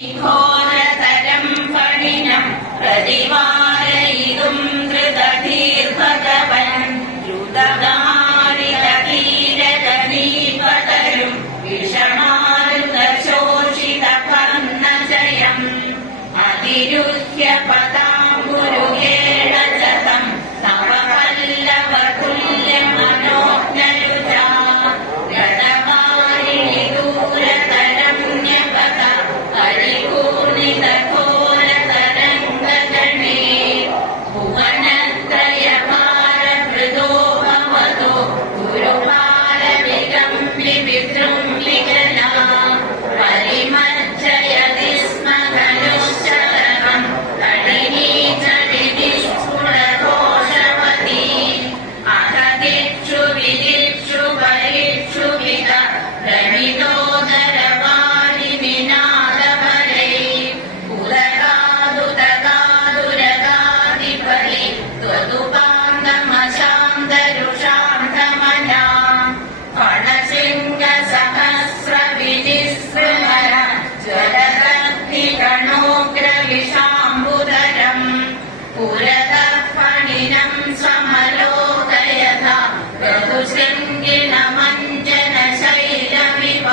ഘോരതരം ഫണിനം പ്രതിവാരയിതും ധൃതധീർഭഗവൻ ദ്രുതകാരിതീരതനീപതരും വിഷമാരുതശോഷിതകർണജയം അതിരുഹ്യ പദാംബുരുഹേളജതം നവപല്ലവതുല്യമനോജ്ഞരുചാ ഗതകാരിണി ദൂരതരം ന്യപത ഹരിപൂർണിതഘോരതരംഗഗണേ ഭുവനത്രയഭാരഭൃദോ ഭവതോ ഗുരുപാലവികംബിവിജൃംഭിജനാ പരിമജ്ജയതി സ്മ ധനുശ്ചലനം തടിനീചടിതി സ്ഫുടഘോഷവതീ അഹദിക്ഷു വിദിക്ഷു പരിക്ഷു വിദ ഭ്രമിതോദരവാണി വിനാദപരൈ ഉദകാതുദകാതുരകാധിപതി ത്വതുപാന്തമശാന്തരുഷാന്തമനാ ഫണശൃംഗസഹസ്രവിനിസ്മര ജ്വലദഗ്നിഗണോഗ്രവിഷാംബുധരം പുരതഃ ഫണിനം സമലോകയഥ ബഹുശൃംഗിണമഞ്ജനശൈലമിവ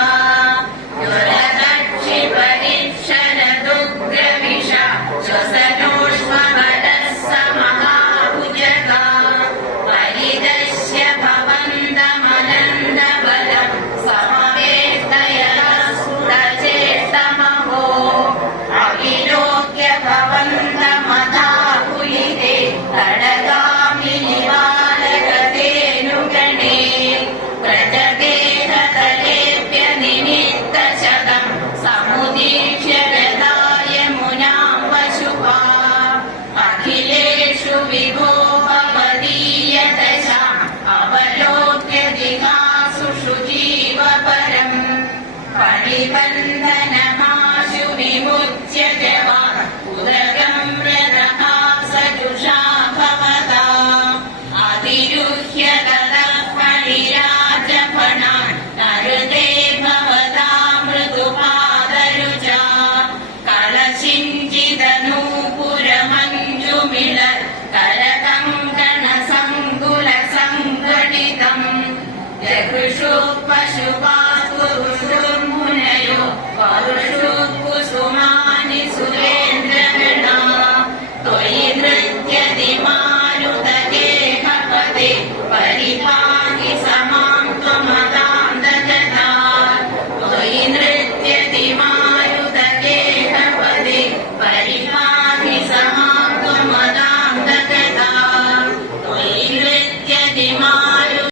ജ്വലദക്ഷിപരിക്ഷരദുഗ്രവിഷ ശ്വസനോഷ്മബലഃ സമഹാഭുജഗാ പരിദശ്യ ഭവന്തമനന്തബലം സമവേഷ്ടയതഃ സ്ഫുടചേഷ്ടമഹോ അവിലോക്യ ഭവന്തമധാകുലിതേ തടകാമിനി ബാലകതേനുഗണേ പ്രജഗേഹതലേഭ്യ നിമിത്തശതം സമുദീക്ഷ്യ ഗതായ മുനാം പശുപാ അഖിലേഷു വിഭോ ഭവദീയദശാം അവലോക്യ ദിഹാസുഷു ജീവപരം ഫണിബന്ധനമാശു വിമുച്യ ജവാൻ ഉദഗമ്യതഹാസജുഷാ ഭവതാ അതിരുഹ്യ തതഃ ഫണിരാജഫണാൻ നരുതേ ഭവതാ മൃദുപാദരുചാ കലശിഞ്ചിതനൂപുരമഞ്ജുമിള കരകങ്കണസങ്കുലസംഘടിതം ജഘൃഷു പശുപാസ്കുരുഷുർമുനയോ പരുഷു കുസുമാനി സുരേന്ദ്രഗണാ ത്വയി നൃത്യതി മാരുതഗേഹപദേ പരിപാഹി സമാം ത്വമദാന്തജനാ ത്വയി നൃത്യതി മാരുതഗേഹപദേ പരിപാഹി